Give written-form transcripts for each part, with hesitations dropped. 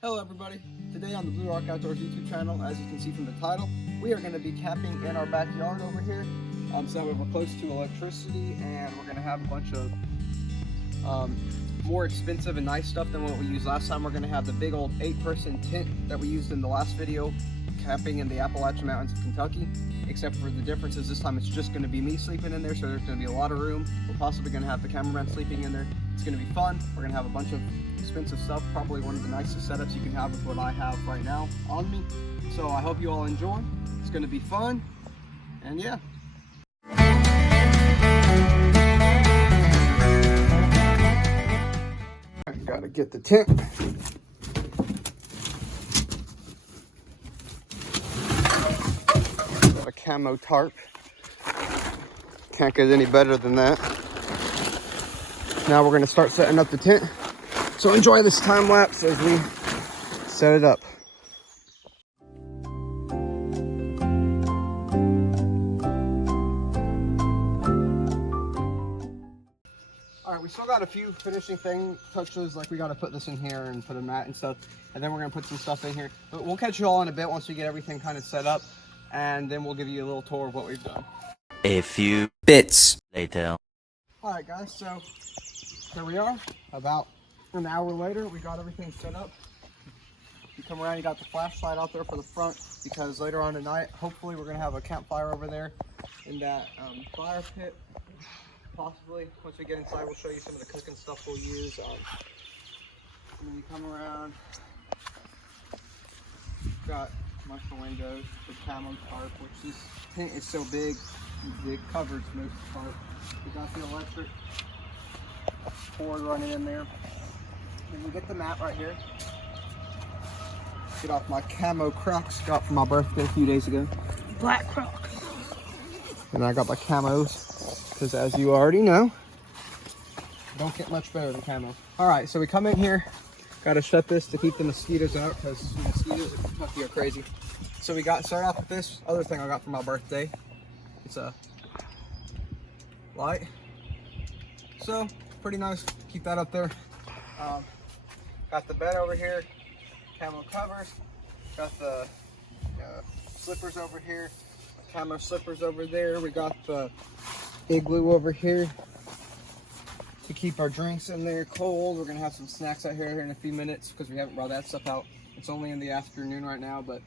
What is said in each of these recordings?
Hello everybody, today on the Blue Rock Outdoors YouTube channel, as you can see from the title, we are going to be camping in our backyard over here. So we're close to electricity and we're going to have a bunch of more expensive and nice stuff than what we used last time. We're going to have the big old 8-person tent that we used in the last video, camping in the Appalachian Mountains of Kentucky, except for the difference is this time it's just going to be me sleeping in there, so there's going to be a lot of room. We're possibly going to have the cameraman sleeping in there. It's going to be fun. We're going to have a bunch of expensive stuff, probably one of the nicest setups you can have with what I have right now on me. So I hope you all enjoy. It's going to be fun, and yeah. I gotta get the tent. Got a camo tarp. Can't get any better than that. Now we're gonna start setting up the tent. So enjoy this time lapse as we set it up. All right, we still got a few finishing touches, like we got to put this in here and put a mat and stuff, and then we're gonna put some stuff in here. But we'll catch you all in a bit once we get everything kind of set up, and then we'll give you a little tour of what we've done. A few bits later. All right, guys, so here we are. About an hour later, we got everything set up. You come around, you got the flashlight out there for the front, because later on tonight, hopefully we're gonna have a campfire over there in that fire pit. Possibly. Once we get inside, we'll show you some of the cooking stuff we'll use. And then you come around, got commercial windows, the camo tarp, which this tent is so big, it covers most of the tarp. We got the electric cord running in there. Then we get the mat right here. Get off my camo Crocs, got for my birthday a few days ago. Black Crocs. And I got my camos, because as you already know, don't get much better than camo. All right, so we come in here, got to shut this to keep the mosquitoes out, because mosquitoes in Kentucky are crazy. So we got started off with this other thing I got for my birthday. It's a light. So pretty nice, keep that up there. Got the bed over here, camo covers, got the slippers over here, camo slippers over there. We got the igloo over here to keep our drinks in there cold. We're gonna have some snacks out here in a few minutes because we haven't brought that stuff out. It's only in the afternoon right now, but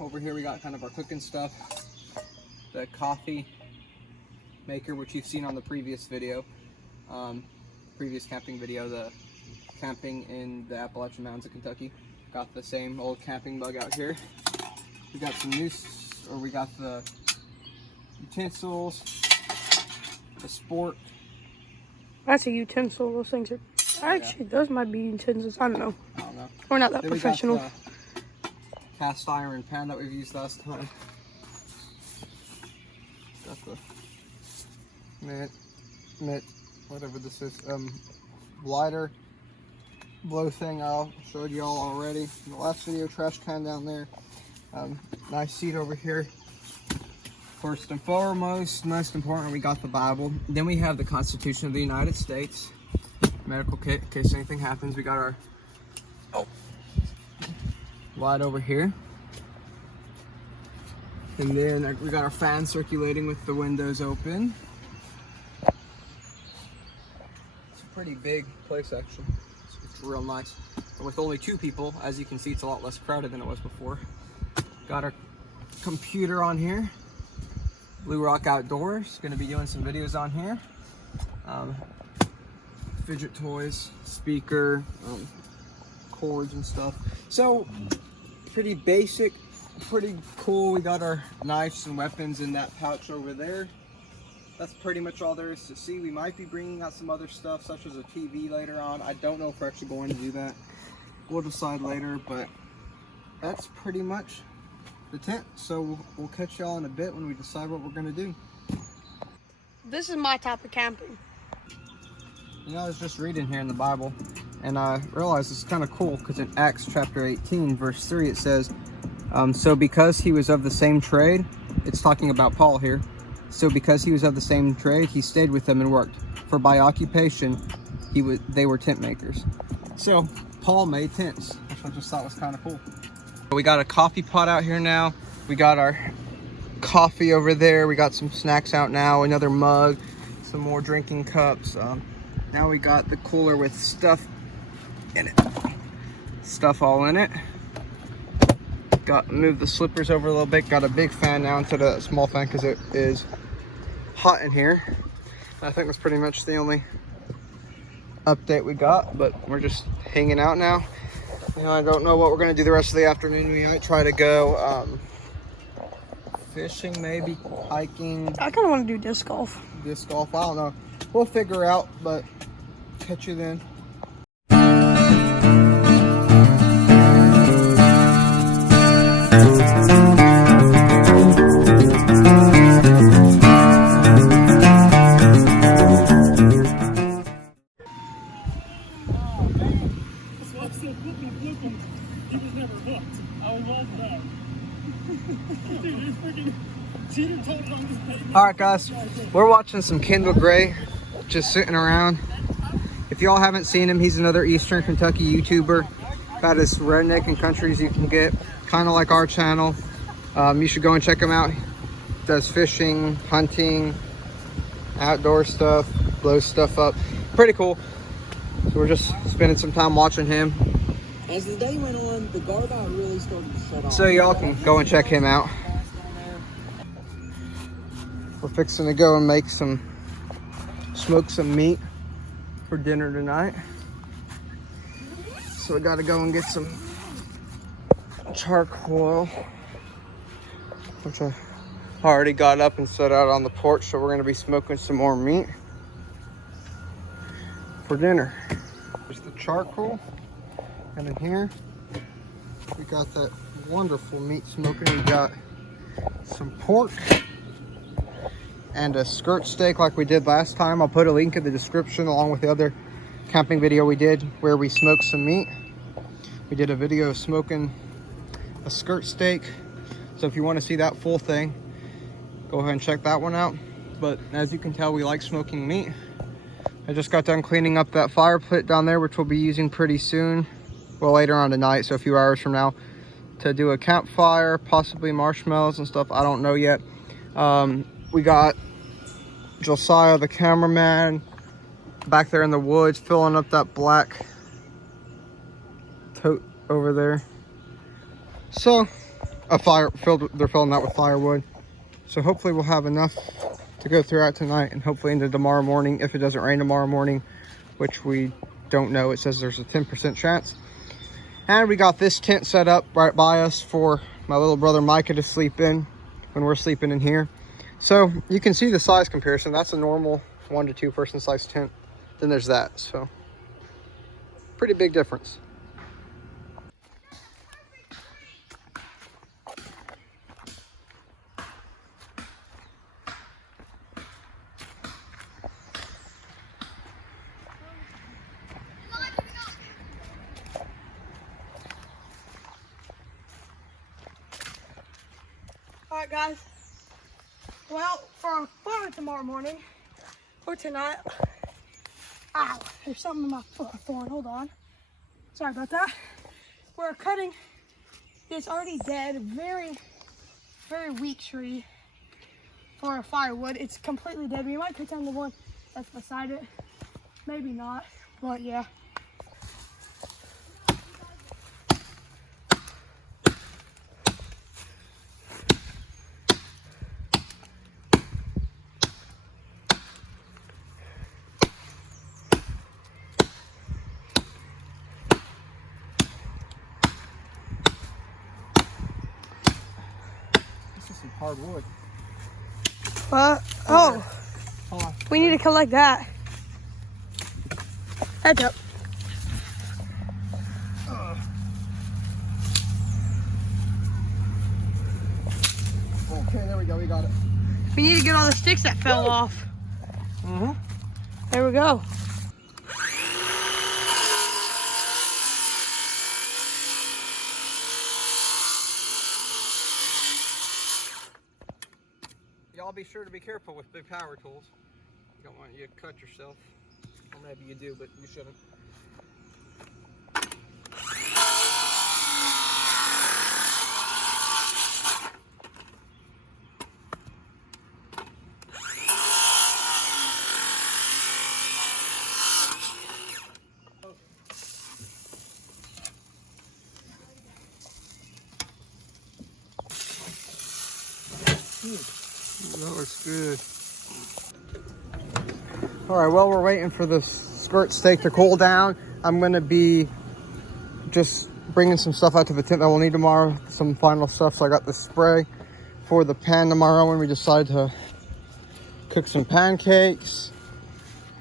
over here we got kind of our cooking stuff. The coffee maker, which you've seen on the previous video, previous camping video, the camping in the Appalachian Mountains of Kentucky. Got the same old camping mug out here. We got some we got the utensils, the sport. That's a utensil. Those things are actually, those might be utensils. I don't know. We're not that Then professional. We got the cast iron pan that we've used last time. Got the mitt, whatever this is, lighter blow thing I showed you all already in the last video. Trash can down there. Nice seat over here. First and foremost, most important, we got the Bible. Then we have the Constitution of the United States, medical kit in case anything happens. We got our light over here. And then we got our fan circulating with the windows open. It's a pretty big place actually. It's real nice. And with only 2 people, as you can see, it's a lot less crowded than it was before. Got our computer on here. Blue Rock Outdoors, gonna be doing some videos on here. Fidget toys, speaker, cords and stuff. So, pretty basic, pretty cool. We got our knives and weapons in that pouch over there. That's pretty much all there is to see. We might be bringing out some other stuff, such as a TV later on. I don't know if we're actually going to do that. We'll decide later, but that's pretty much the tent. So we'll catch y'all in a bit when we decide what we're gonna do. This is my type of camping. You know, I was just reading here in the Bible, and I realized it's kind of cool because in Acts chapter 18, verse 3, it says, so because he was of the same trade, it's talking about Paul here. So because he was of the same trade, he stayed with them and worked. For by occupation, they were tent makers. So Paul made tents. I just thought was kind of cool. We got a coffee pot out here now. We got our coffee over there. We got some snacks out now, another mug, some more drinking cups. Now we got the cooler with stuff in it. Stuff all in it. Got move the slippers over a little bit. Got a big fan now instead of a small fan because it is hot in here. I think that's pretty much the only update we got, but we're just hanging out now. You know, I don't know what we're gonna do the rest of the afternoon. We might try to go fishing, maybe hiking. I kind of want to do disc golf. Disc golf, I don't know. We'll figure out, but catch you then. Alright guys, we're watching some Kendall Gray just sitting around. If y'all haven't seen him, he's another Eastern Kentucky YouTuber. About as redneck and country as you can get, kind of like our channel. You should go and check him out. He does fishing, hunting, outdoor stuff, blows stuff up. Pretty cool. So we're just spending some time watching him. As the day went on, the garbage really started to shut off. So y'all can go and check him out. We're fixing to go and smoke some meat for dinner tonight. So we gotta go and get some charcoal, which I already got up and set out on the porch. So we're gonna be smoking some more meat for dinner. There's the charcoal, and in here we got that wonderful meat smoking. We got some pork and a skirt steak like we did last time. I'll put a link in the description along with the other camping video we did where we smoked some meat. We did a video of smoking a skirt steak. So if you want to see that full thing, go ahead and check that one out. But as you can tell, we like smoking meat. I just got done cleaning up that fire pit down there, which we'll be using pretty soon. Well, later on tonight, so a few hours from now, to do a campfire, possibly marshmallows and stuff. I don't know yet. We got Josiah, the cameraman, back there in the woods, filling up that black tote over there. So, they're filling that with firewood. So hopefully we'll have enough to go throughout tonight and hopefully into tomorrow morning, if it doesn't rain tomorrow morning, which we don't know. It says there's a 10% chance. And we got this tent set up right by us for my little brother Micah to sleep in when we're sleeping in here. So you can see the size comparison. That's a normal 1 to 2 person size tent. Then there's that. So pretty big difference. Alright guys, well, for our fire tomorrow morning, or tonight, ow, there's something in my foot, a thorn, hold on, sorry about that. We're cutting this already dead, very, very weak tree for our firewood. It's completely dead. We might cut down the one that's beside it, maybe not, but yeah. Hard wood. Oh, we need to collect that. Heads up. Okay, there we go, we got it. We need to get all the sticks that fell off. Mm-hmm. There we go. Y'all be sure to be careful with big power tools. You don't want you to cut yourself. Or maybe you do, but you shouldn't. That looks good. All right, well, we're waiting for the skirt steak to cool down. I'm gonna be just bringing some stuff out to the tent that we'll need tomorrow, some final stuff. So I got the spray for the pan tomorrow when we decide to cook some pancakes.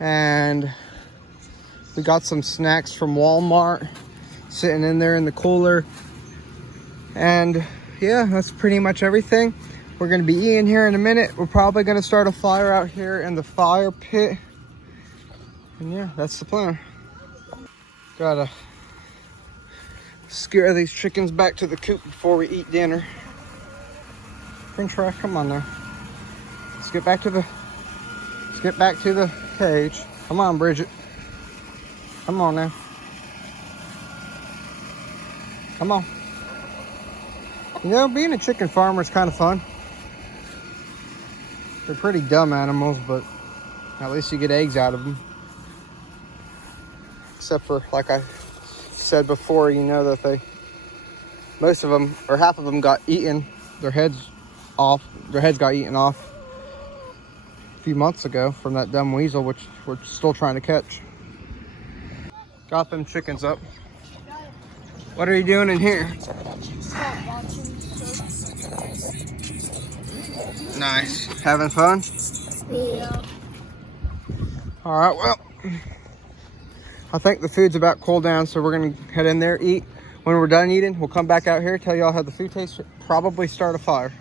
And we got some snacks from Walmart sitting in there in the cooler. And yeah, that's pretty much everything. We're gonna be eating here in a minute. We're probably gonna start a fire out here in the fire pit. And yeah, that's the plan. Gotta scare these chickens back to the coop before we eat dinner. French fry, come on now. Let's get back to the cage. Come on, Bridget. Come on now. Come on. You know, being a chicken farmer is kind of fun. They're pretty dumb animals, but at least you get eggs out of them. Except for, like I said before, you know that most of them, or half of them got eaten. Their heads got eaten off a few months ago from that dumb weasel, which we're still trying to catch. Got them chickens up. What are you doing in here? Nice. Having fun? Yeah. All right, well, I think the food's about cooled down, so we're gonna head in there, eat. When we're done eating, we'll come back out here, tell y'all how the food tastes, probably start a fire.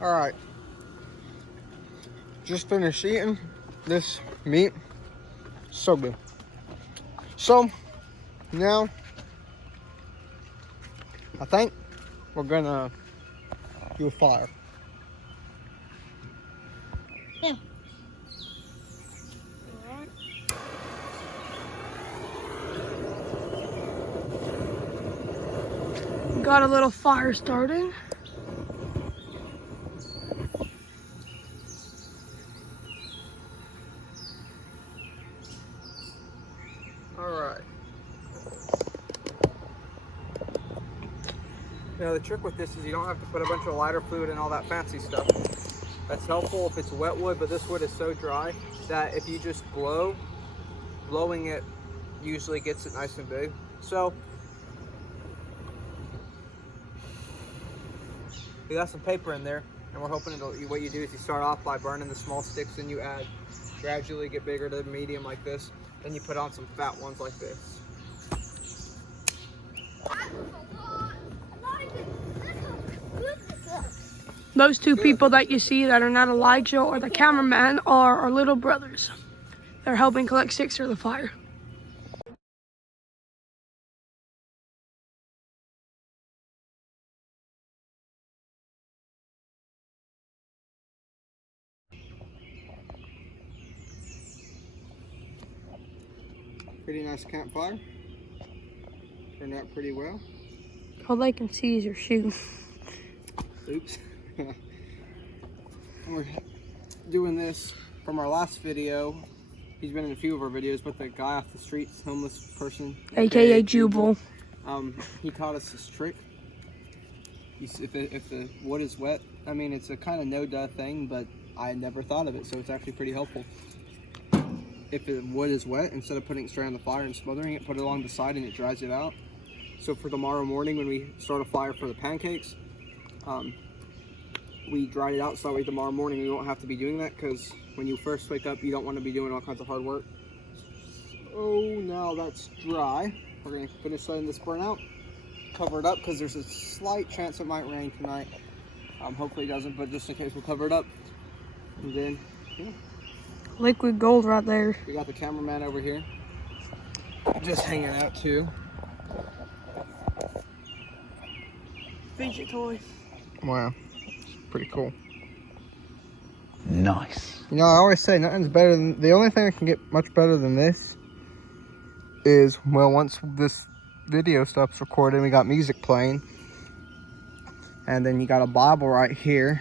All right. Just finished eating this meat. So good. So, now, I think we're gonna do a fire. Yeah. Got a little fire started. All right. Now the trick with this is you don't have to put a bunch of lighter fluid and all that fancy stuff. That's helpful if it's wet wood, but this wood is so dry that if you just blowing it usually gets it nice and big. So we got some paper in there, and we're hoping what you do is you start off by burning the small sticks, and you add, gradually get bigger to medium like this, then you put on some fat ones like this. Those two people that you see that are not Elijah or the cameraman are our little brothers. They're helping collect sticks for the fire. Pretty nice campfire. Turned out pretty well. All they can see is your shoe. Oops. We're doing this from our last video. He's been in a few of our videos, but the guy off the street, homeless person, AKA Jubal. He taught us this trick. If the wood is wet, I mean, it's a kind of no-duh thing, but I never thought of it, so it's actually pretty helpful. If the wood is wet, instead of putting it straight on the fire and smothering it, put it along the side and it dries it out. So for tomorrow morning when we start a fire for the pancakes, we dried it out so that way tomorrow morning we won't have to be doing that, because when you first wake up you don't want to be doing all kinds of hard work. Oh, now that's dry. We're going to finish letting this burn out, cover it up because there's a slight chance it might rain tonight. Hopefully it doesn't, but just in case we'll cover it up. And then, yeah. Liquid gold right there. We got the cameraman over here just hanging out too. Fidget toy. Wow, pretty cool. Nice. You know, I always say nothing's better than, the only thing that can get much better than this is, well, once this video stops recording, we got music playing, and then you got a Bible right here,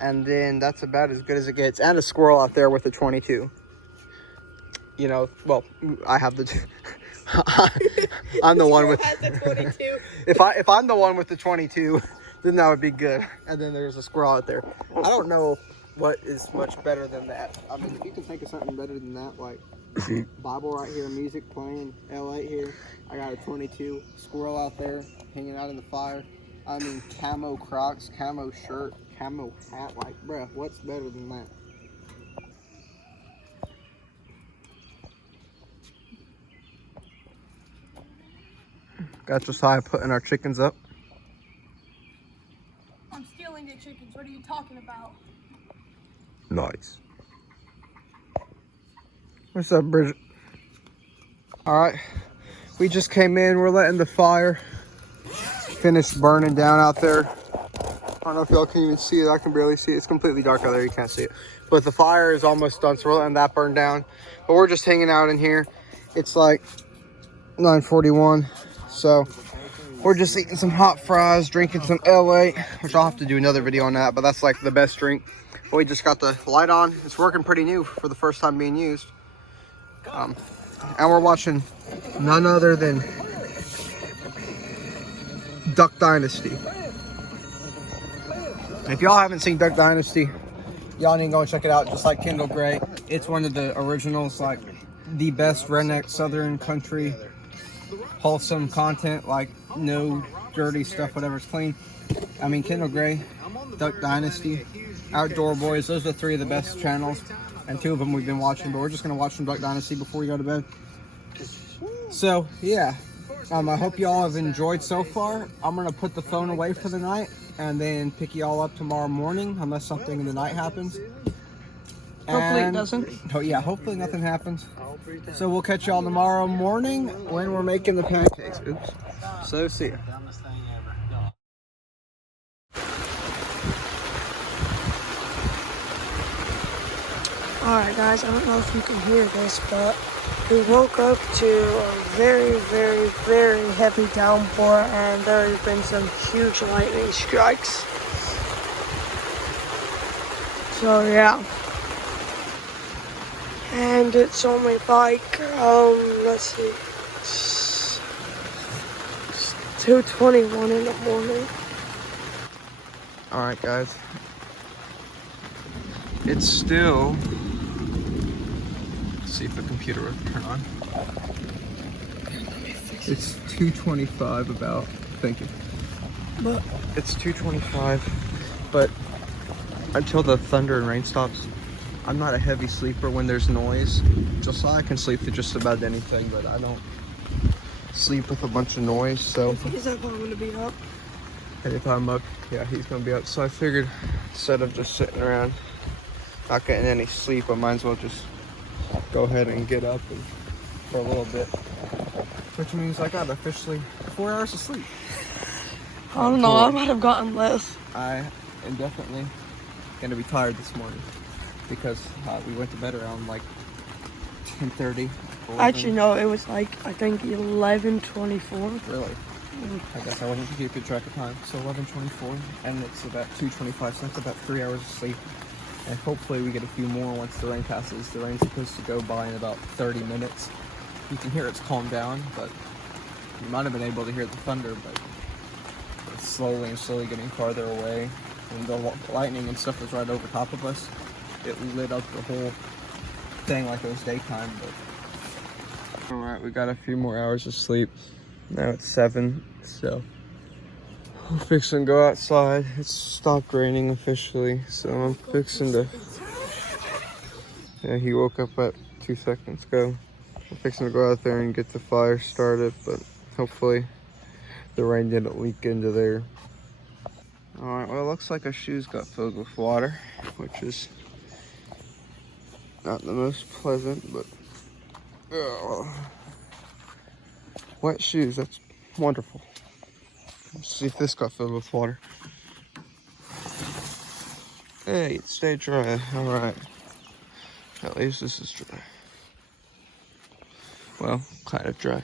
and then that's about as good as it gets, and a squirrel out there with a 22. You know, well, I have the I'm the one with the 22. if I'm the one with the 22, then that would be good. And then there's a squirrel out there. I don't know what is much better than that. I mean, if you can think of something better than that, like Bible right here, music playing, L8 here. I got a 22, squirrel out there hanging out in the fire. I mean, camo Crocs, camo shirt, camo hat. Like, bruh, what's better than that? Got Josiah putting our chickens up. I'm stealing the chickens. What are you talking about? Nice. What's up, Bridget? All right, we just came in. We're letting the fire finish burning down out there. I don't know if y'all can even see it. I can barely see it. It's completely dark out there. You can't see it. But the fire is almost done, so we're letting that burn down. But we're just hanging out in here. It's like 9:41, so we're just eating some hot fries, drinking some L8, which I'll have to do another video on that, but that's like the best drink. But we just got the light on. It's working pretty new for the first time being used. And we're watching none other than Duck Dynasty. If y'all haven't seen Duck Dynasty, y'all need to go and check it out, just like Kendall Gray. It's one of the originals, like the best redneck southern country, wholesome content, like no dirty stuff, whatever's clean. I mean, Kendall Gray, Duck Dynasty, Outdoor Boys, those are 3 of the best channels, and 2 of them we've been watching, but we're just going to watch some Duck Dynasty before we go to bed. So, yeah, I hope y'all have enjoyed so far. I'm going to put the phone away for the night and then pick y'all up tomorrow morning, unless something in the night happens. Hopefully it doesn't. Oh yeah, hopefully nothing happens. So we'll catch y'all tomorrow morning when we're making the pancakes. Oops. So see ya. Alright guys, I don't know if you can hear this, but we woke up to a very, very, very heavy downpour, and there have been some huge lightning strikes. So yeah. And it's only like, let's see, it's 2:21 in the morning. Alright guys. It's still, let's see if the computer will turn on. It's 2:25 about, thank you. But It's 2:25, but until the thunder and rain stops, I'm not a heavy sleeper when there's noise. Josiah can sleep through just about anything, but I don't sleep with a bunch of noise, so. he's up, I'm gonna be up. Anytime I'm up, yeah, he's gonna be up. So I figured instead of just sitting around not getting any sleep, I might as well just go ahead and get up and, for a little bit. Which means I got officially 4 hours of sleep. I don't know, I might have gotten less. I am definitely gonna be tired this morning because we went to bed around like 10:30. Actually, no, it was like, I think 11:24. Really? I guess I wasn't keeping track of time. So 11:24, and it's about 2:25, so that's about 3 hours of sleep. And hopefully we get a few more once the rain passes. The rain's supposed to go by in about 30 minutes. You can hear it's calmed down, but you might have been able to hear the thunder, but it's slowly and slowly getting farther away. And the lightning and stuff was right over top of us. It lit up the whole thing like it was daytime, but. Alright, we got a few more hours of sleep. Now it's 7, so we're fixing to go outside. It's stopped raining officially, so I'm fixing to. Yeah, he woke up at 2 seconds ago. I'm fixing to go out there and get the fire started, but hopefully the rain didn't leak into there. Alright, well, it looks like our shoes got filled with water, which is not the most pleasant, but wet shoes, that's wonderful. Let's see if this got filled with water. Hey, it stayed dry. Alright. At least this is dry. Well, kind of dry.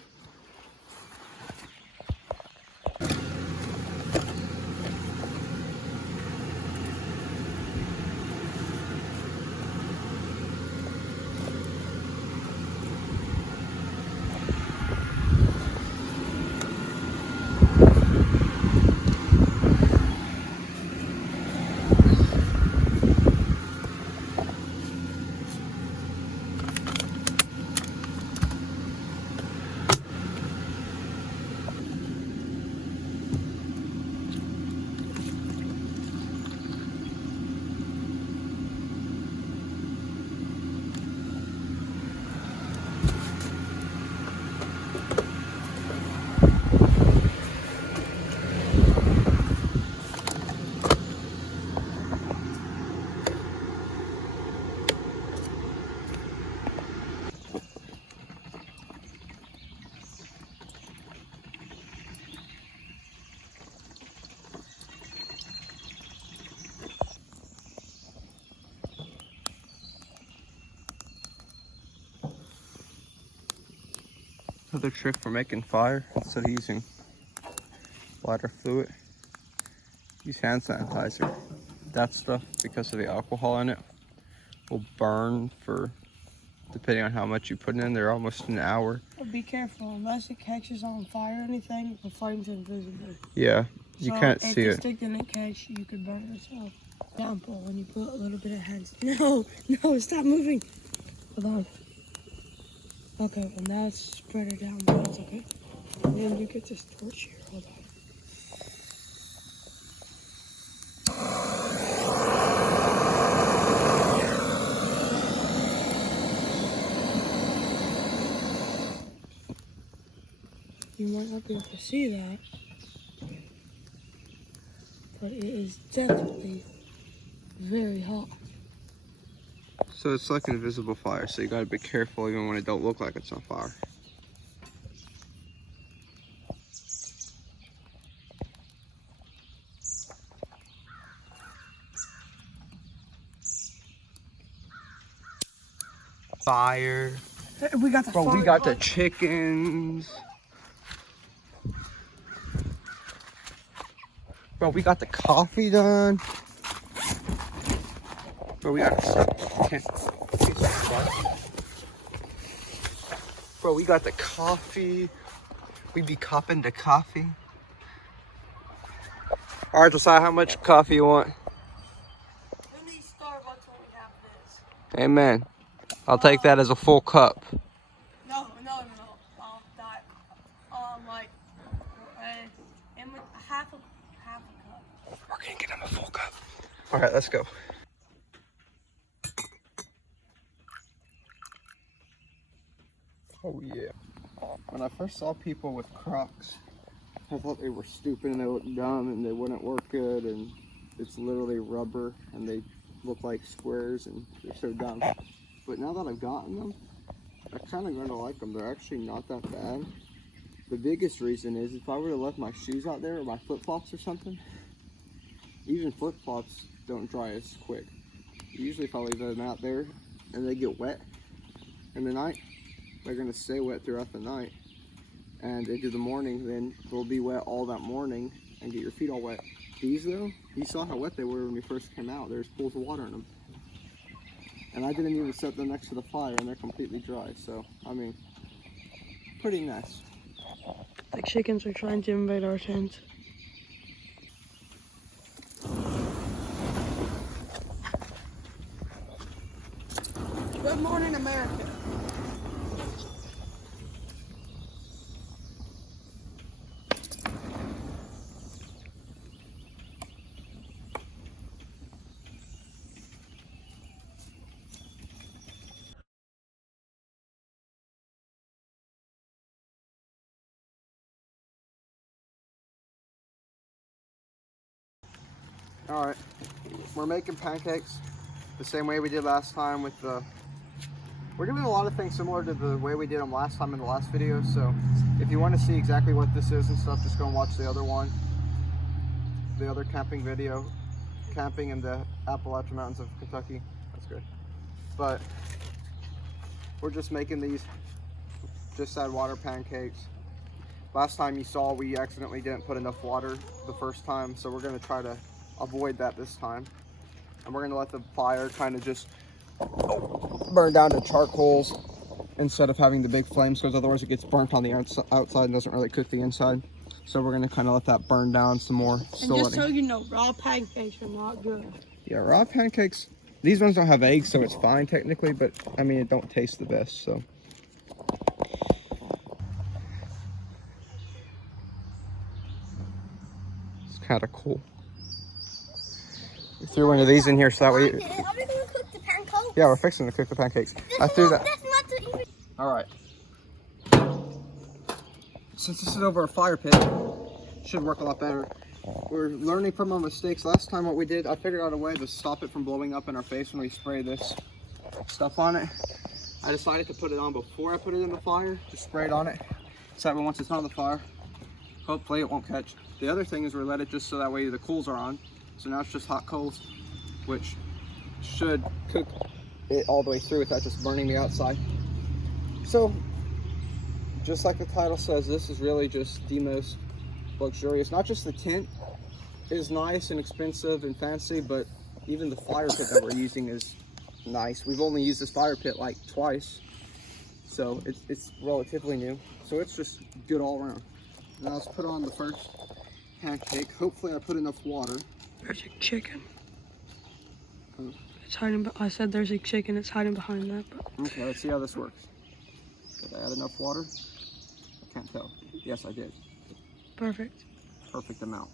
Another trick for making fire, instead of using lighter fluid, use hand sanitizer. That stuff, because of the alcohol in it, will burn for, depending on how much you put in there, almost an hour. But be careful, unless it catches on fire or anything, the flame's invisible. Yeah, you can't see it. it. If the stick didn't catch, you could burn yourself. Example, when you put a little bit of hand. No, stop moving. Hold on. Okay, well now it's spread it down, but it's okay. And then you get this torch here. Hold on. You might not be able to see that, but it is definitely very hot. So it's like an invisible fire, so you gotta be careful even when it don't look like it's on fire. Fire. We got the Bro, fire we got the hot. chickens. Bro, we got the coffee done. Bro, we got Bro, we got the coffee. We be copping the coffee. All right, decide how much coffee you want. Who needs Starbucks when we have this? Amen. I'll take that as a full cup. No. That. Like, and with half a cup. We're gonna get him a full cup. All right, let's go. Oh yeah. When I first saw people with Crocs, I thought they were stupid and they looked dumb and they wouldn't work good, and it's literally rubber and they look like squares and they're so dumb. But now that I've gotten them, I kind of gonna like them. They're actually not that bad. The biggest reason is if I would have left my shoes out there or my flip-flops or something, even flip-flops don't dry as quick. Usually if I leave them out there and they get wet in the night, they're gonna stay wet throughout the night. And into the morning, then they'll be wet all that morning and get your feet all wet. These though, you saw how wet they were when we first came out. There's pools of water in them. And I didn't even set them next to the fire and they're completely dry. So, I mean, pretty nice. The chickens are trying to invade our tent. Good morning, America. All right, we're making pancakes the same way we did last time with the, we're doing a lot of things similar to the way we did them last time in the last video. So if you want to see exactly what this is and stuff, just go and watch the other one, the other camping video, camping in the Appalachian Mountains of Kentucky. That's good. But we're just making these just add water pancakes. Last time you saw we accidentally didn't put enough water the first time, so we're going to try to avoid that this time. And we're going to let the fire kind of just burn down to charcoals instead of having the big flames, because otherwise it gets burnt on the outside and doesn't really cook the inside. So we're going to kind of let that burn down some more. And just so you know, raw pancakes are not good. Yeah, raw pancakes, these ones don't have eggs, so it's fine technically, but I mean, it don't taste the best, so. It's kind of cool. We threw one of these in here so that way. Are we going to cook the pancakes? Yeah, we're fixing to cook the pancakes. I threw that. That's not the even. All right. Since this is over a fire pit, it should work a lot better. We're learning from our mistakes. Last time what we did, I figured out a way to stop it from blowing up in our face when we spray this stuff on it. I decided to put it on before I put it in the fire, just spray it on it. So that way once it's on the fire, hopefully it won't catch. The other thing is we let it just so that way the coals are on. So now it's just hot coals, which should cook it all the way through without just burning the outside. So just like the title says, this is really just the most luxurious. Not just the tent is nice and expensive and fancy, but even the fire pit that we're using is nice. We've only used this fire pit like twice, so it's relatively new. So it's just good all around. Now let's put on the first pancake. Hopefully I put enough water. There's a chicken. Oh. It's hiding. I said there's a chicken. It's hiding behind that. But... Okay, let's see how this works. Did I add enough water? I can't tell. Yes, I did. Perfect. Perfect amount.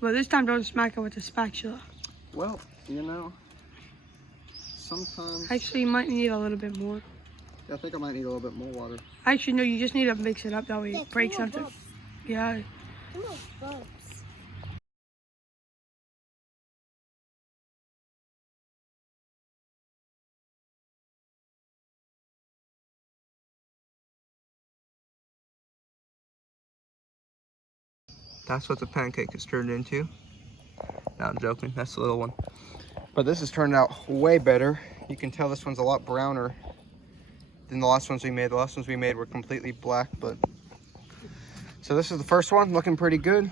But this time, don't smack it with a spatula. Well, you know, sometimes... Actually, you might need a little bit more. Yeah, I think I might need a little bit more water. Actually, no, you just need to mix it up. That way Yeah, it breaks come on, after. bumps. Yeah. Come on, bumps. That's what the pancake has turned into. No, I'm joking. That's the little one. But this has turned out way better. You can tell this one's a lot browner than the last ones we made. The last ones we made were completely black, but... So this is the first one, looking pretty good.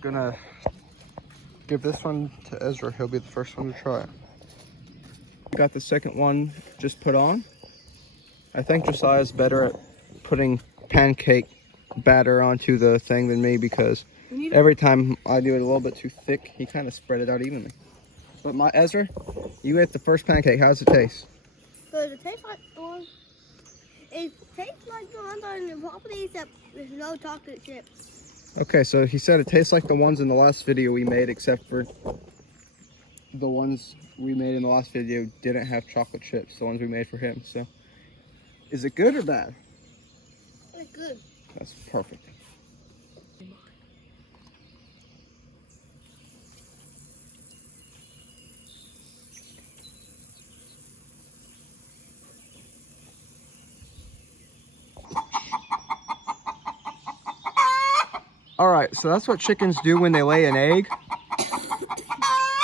Gonna give this one to Ezra. He'll be the first one to try it. Got the second one just put on. I think Josiah's better at putting pancake batter onto the thing than me, because every time I do it a little bit too thick, he kind of spread it out evenly. But my Ezra, you ate the first pancake. How does it taste? Does it taste like the one? It tastes like the ones on the property, except there's no chocolate chips. Okay, so he said it tastes like the ones in the last video we made, except for the ones we made in the last video didn't have chocolate chips, the ones we made for him. So, is it good or bad? It's good. That's perfect. All right, so that's what chickens do when they lay an egg.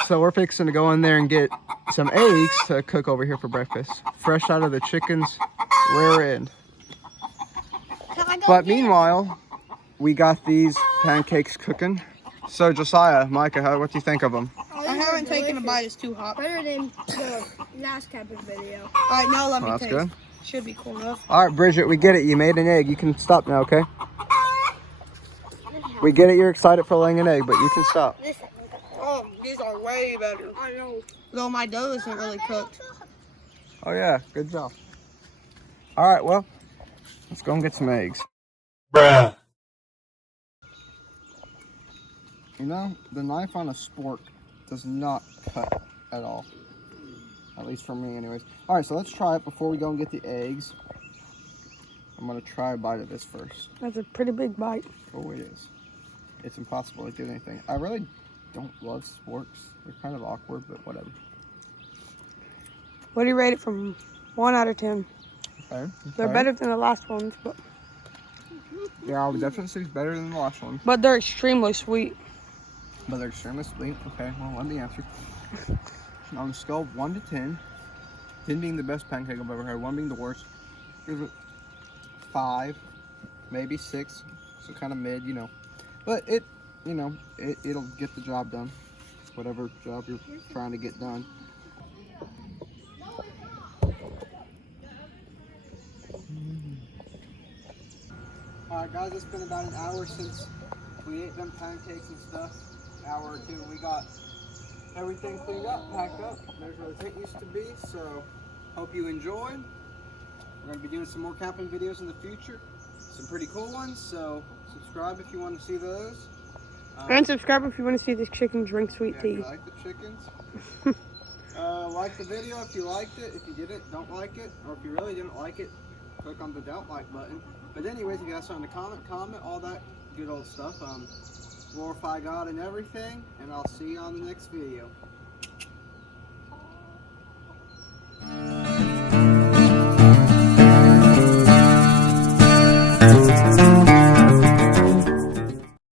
So we're fixing to go in there and get some eggs to cook over here for breakfast. Fresh out of the chicken's rear end. But meanwhile, we got these pancakes cooking. So Josiah, Micah, what do you think of them? I haven't taken a bite. It's too hot. Better than the last camping video. All right, now let me That's taste. good. Should be cool enough. All right, Bridget, we get it. You made an egg. You can stop now, okay? We get it. You're excited for laying an egg, but you can stop. Oh, these are way better. I know. Though my dough isn't really cooked. Oh yeah, good job. All right, well, let's go and get some eggs. Bruh. You know, the knife on a spork does not cut at all. At least for me, anyways. All right, so let's try it before we go and get the eggs. I'm gonna try a bite of this first. That's a pretty big bite. Oh, it is. It's impossible to do anything. I really don't love sporks. They're kind of awkward, but whatever. What do you rate it from 1 out of 10? Okay. They're better than the last ones, but Yeah, I would definitely say it's better than the last one. but they're extremely sweet. But they're extremely sweet. Okay, well, let me answer. On a scale of 1 to 10, 10 being the best pancake I've ever had, 1 being the worst, give it 5, maybe 6. So kind of mid, you know. But it, you know, it'll get the job done. Whatever job you're trying to get done. Alright guys, it's been about an hour since we ate them pancakes and stuff. An hour or two. We got everything cleaned up, packed up. There's where the tent used to be, so hope you enjoyed. We're going to be doing some more camping videos in the future. Some pretty cool ones, so subscribe if you want to see those. And subscribe if you want to see this chicken drink sweet If tea. you like the chickens. Like the video if you liked it. If you didn't, don't like it. Or if you really didn't like it, click on the don't like button. But anyways, if you got something to comment, all that good old stuff. Glorify God and everything, and I'll see you on the next video.